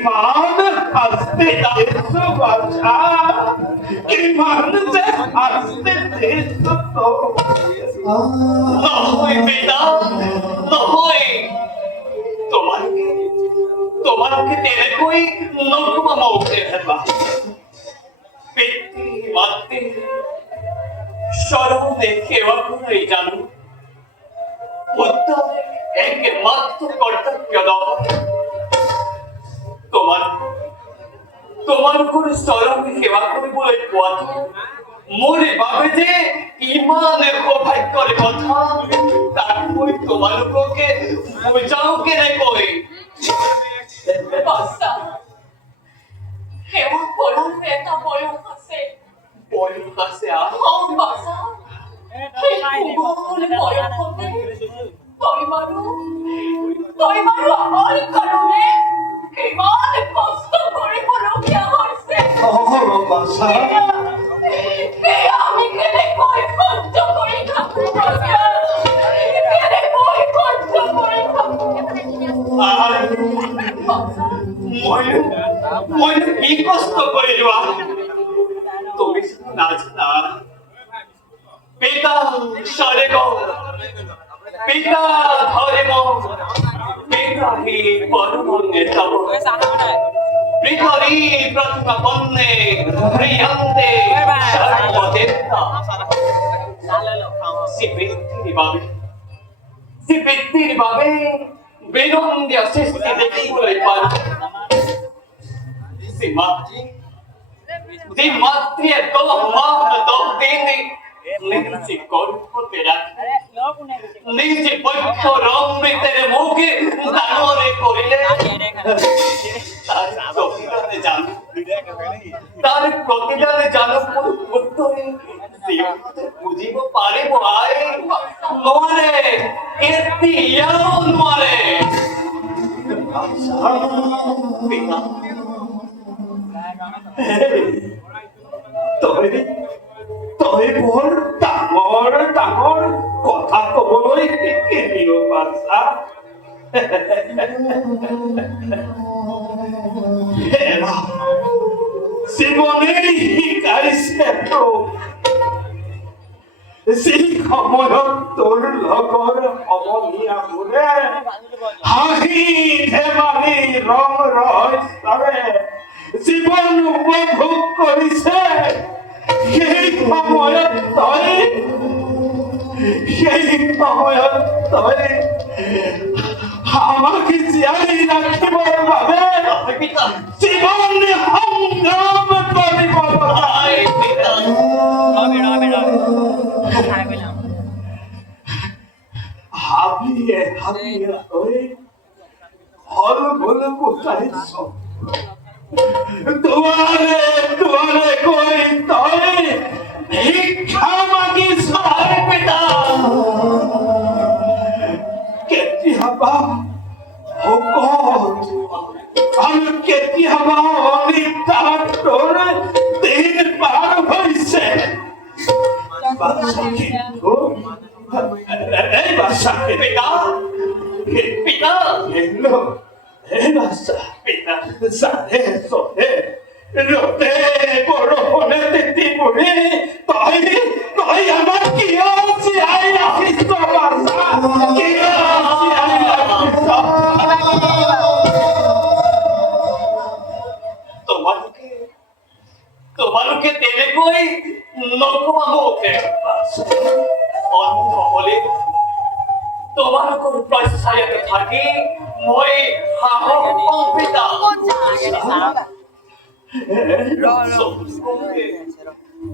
ইমান আসতে দেশো বাছা ইমান যে আসতে দেশো তো নহয় পিতা নহয় তোমাকে তেনেকৈ নকমাও হেবা পিতৃ মাতৃ স্মরণে সেবা করাই জানো উত্তরে একমাত্র কর্তব্য নয় তোমার করে স্মরণে সেবা কৰিবলৈ পোৱাটো মোৰ বাবে যে ইমান সৌভাগ্যৰ কথা তাক মই তোমালোককে বুজাও কেনেকৈ বাচ্চা সেৱা কৰাৰ এটা বয়স আছে বয়স আছে বাচ্চা সেই কোমল বয়সতে তই বাৰু আমাৰ কাৰণে কিমান কষ্ট কৰিবলগীয়া হৈছে বাছা আমি কেনেকৈ সহ্য কৰি থাকো বাচ্চা কেনেকৈ সহ্য কৰি থাকো মই কি কষ্ট কৰিলো তুমি নাজানা পিতা স্বর্গ পিতা ধর্ম পিতা হি পরমঙ্গে তব পৃথরি প্রতিপন্নে প্রিয়ন্তে সর্বদেবতা সে বৃত্তির বাবে বেদন্দ্য সৃষ্টি দেখিবলৈ পাল যে মাতৃ দহ দিন নিজে গর্ভতে রাখে নিজে বক্ষ রমৃতের মুখে দানরে করিলে তার প্রতিদানে জানো উত্তরে বুঝিব পারিব আয় নোয়ারে কীর্তি ইয়াও নোয়ারে পিতা তই বৰ ডাঙৰ কথা কবলৈ শিকিলিও বাছা জীৱনেই শিকাইছে যি সময়ত তোৰ লগৰ সমনীয়াবোৰে হাঁহি ধেমালি ৰং ৰহস্যৰে জীৱন উপভোগ কৰিছে সেই সময়ত তই আমাক জীয়াই ৰাখিবৰ বাবে জীৱন সংগ্ৰাম কৰিব হাবিয়ে তই হল ভুল বুজাইছ দুৱাৰে কৈ তই ভিক্ষা মাগিছ পিতা কেতিয়াবা ভোকত আৰু কেতিয়াবা অনিদ্ৰাত তোৰ দিন পাৰ হৈছে এই বাচ্চা পিতা এই বাচ্চা জানে চলে ৰতে বৰষুণে তিতি মুৰি তই আমাক কিয় জীয়াই ৰাখিছ বাচ্চা কিয় জীয়াই ৰাখিছ তোমালোকে তেনেকৈ নকমাব অন্ধ হলে তোমালোকৰ প্ৰশ্ৰয়ত থাকি মই সাহস পাওঁ পিতা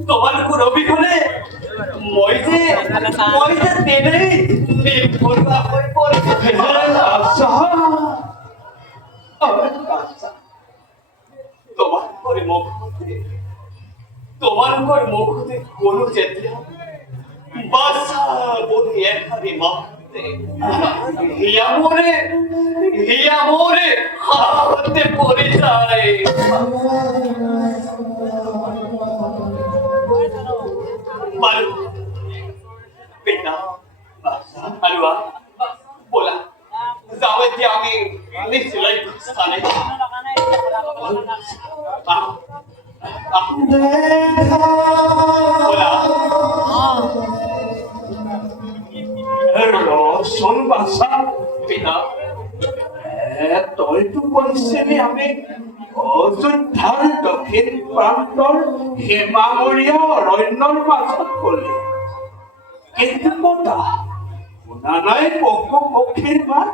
তোমালোকৰ অবিহনে মই যে তেনেই নিৰ্ভৰতা হৈ পৰিছো তোমালোকৰ মুখতে কলো যেতিয়া বাছা বহি এখানি মাতে হিয়া মোরে হাতে পড়ে যায় মারু পিতা আলুয়া बोला जावे ती आम्ही निश्चित स्থানে রসুন বাসা পিতা তইটো পৰিশ্ৰমী আমি অযোধ্যাৰ দক্ষিণ প্ৰান্তৰ সীমামূৰীয়া অৰণ্যৰ মাজত গলি কিন্তু মতা শুনা নাই পশু পক্ষীৰ মাত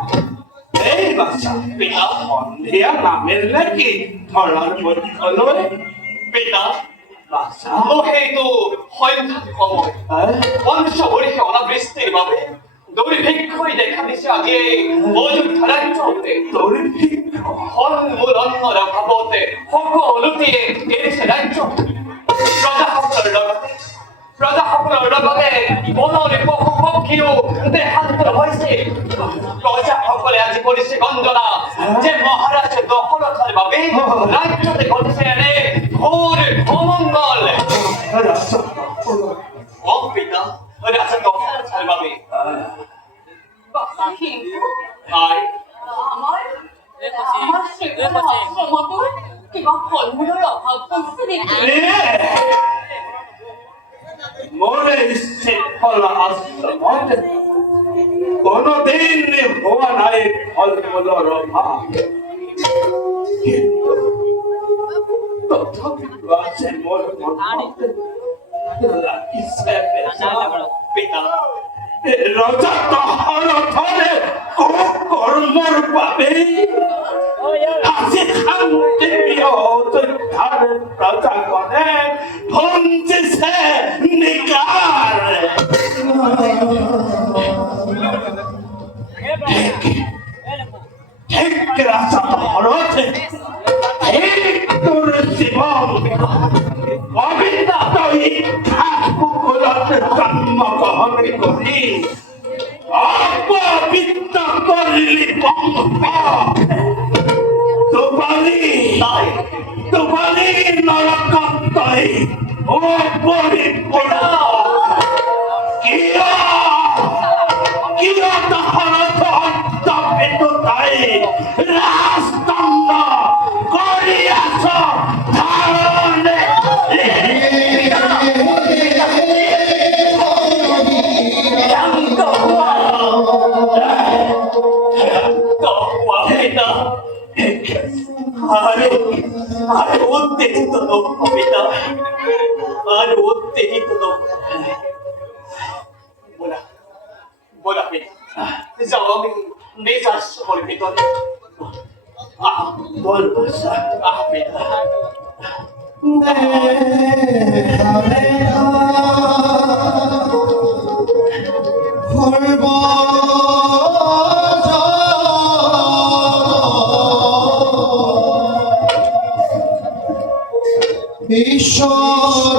এই বাচা পিতা সন্ধিয়া নামিলে কি ধৰাৰ বক্ষলৈ পিতা বাচা মোক সেইটো সন্ধ্যাত সময় পঞ্চবৰ্ষীয় অনাবৃষ্টিৰ বাবে দুৰ্ভিক্ষই দেখা দিছে আজি অযোধ্যা ৰাজ্যতে সন্মূলনৰ অভাৱতে সকলোটিয়ে এৰিছে ৰাজ্য প্ৰজাসকলৰ লগতে বনৰে পশু পক্ষীও দেহান্তৰ হৈছে প্ৰজাসকলে আজি কৰিছে গঞ্জনা যে মহাৰাজ দখলতাৰ বাবে ৰাজ্যতে ঘটিছে এনে ঘোৰ অমংগল পিতা রাজা দখলতার বাবে কিন্তু আর আমার আমার সেখানে আশ্রমতো কিংবা ফলমূলের অভাব করতে দেখি মনে শৃঙ্খলা আশ্রমত কোনদিন হওয়া নাই ফলমূলের অভাব কিন্তু তথাপি আছে মোর মনতে লাগিছে পিতা ৰজা দশৰথৰে কৰ্মৰ বাবে আজি শান্তি প্ৰিয় অযোধ্যাৰ প্ৰজাগণে ভঞ্জিছে নিকাৰ ঠিক ৰাজা দশৰথে ঠিক তোৰ জীৱন অবিদ্যাত ইচ্ছাকুকুলত জন্মগ্ৰহণ কৰি অপবিত্ৰ কৰিলি বংশ তোমালি নৰকত তই পৰিপূৰ্ণ কিয় দশৰথ অন্তৰ্ভুক্ত তাই ৰাজদণ্ড কৰি আছ ধাৰণে আরে উত্তেজিত পিতা আরে উত্তেজিত বলা বলা পিতা যাও আমি মেজাজ করে ভিতরে বল বাসা পিতা ঈশ্বর